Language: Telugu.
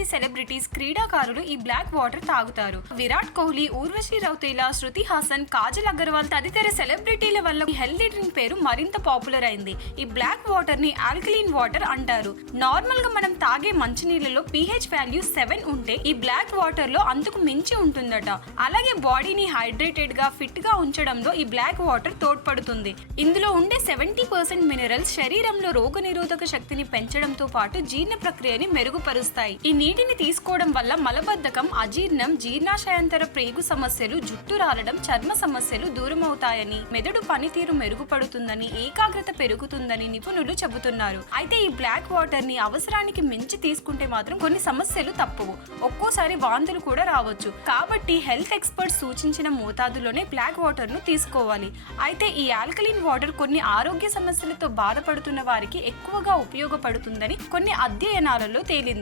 మంది సెలబ్రిటీస్, క్రీడాకారులు ఈ బ్లాక్ వాటర్ తాగుతారు. విరాట్ కోహ్లీ, ఊర్వశి రౌతేలా, శృతి హాసన్, కాజల్ అగర్వాల్ తదితర సెలబ్రిటీల వల్ల ఈ హెల్దీ డ్రింక్ పేరు మరింత పాపులర్ అయింది. ఈ బ్లాక్ వాటర్ ని ఆల్కలీన్ వాటర్ అంటారు. నార్మల్ గా మనం తాగే మంచినీళ్ళలో pH వాల్యూ 7 ఉంటే ఈ బ్లాక్ వాటర్ లో అంతకు మించి ఉంటుందట. అలాగే బాడీని హైడ్రేటెడ్ గా, ఫిట్ గా ఉంచడంలో ఈ బ్లాక్ వాటర్ తోడ్పడుతుంది. ఇందులో ఉండే 70% మినరల్స్ శరీరంలో రోగనిరోధక శక్తిని పెంచడంతో పాటు జీర్ణ ప్రక్రియని మెరుగుపరుస్తాయి. ఈ నీటిని తీసుకోవడం వల్ల మలబద్ధకం, అజీర్ణం, జీర్ణాశయాంతర ప్రేగు సమస్యలు, జుట్టు రాలడం, చర్మ సమస్యలు దూరమవుతాయని, మెదడు పనితీరు మెరుగుపడుతుందని, ఏకాగ్రత పెరుగుతుందని నిపుణులు చెబుతున్నారు. అయితే ఈ బ్లాక్ వాటర్ ని అవసరానికి మించి తీసుకుంటే మాత్రం కొన్ని సమస్యలు తప్పవు. ఒక్కోసారి వాంతులు కూడా రావచ్చు. కాబట్టి హెల్త్ ఎక్స్పర్ట్స్ సూచించిన మోతాదులోనే బ్లాక్ వాటర్ ను తీసుకోవాలి. అయితే ఈ ఆల్కలీన్ వాటర్ కొన్ని ఆరోగ్య సమస్యలతో బాధపడుతున్న వారికి ఎక్కువగా ఉపయోగపడుతుందని కొన్ని అధ్యయనాలలో తేలింది.